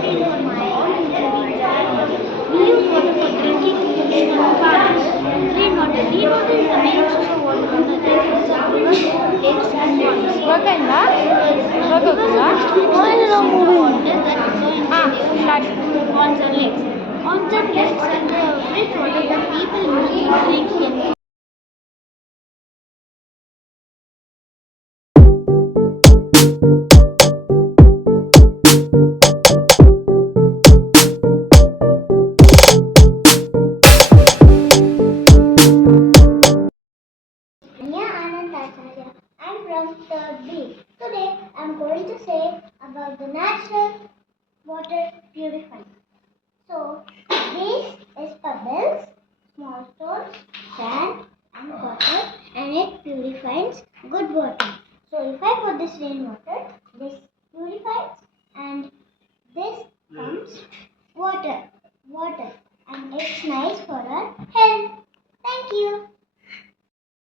We use water for drinking, cooking, and farming. Rainwater. Rainwater is the main source of water from the rainfalls of rivers, lakes, and ponds. ಗೊತ್ತಾಯ್ತಾ Rivers are the streams that receive the water that flow into the start ocean, ponds, and lakes. Ponds and lakes are the fresh water that people use for drinking and I'm from 3rd B. Today I'm going to say about the natural water purifier. So this is pebbles, small stones, sand and water, and it purifies good water. So if I put this rainwater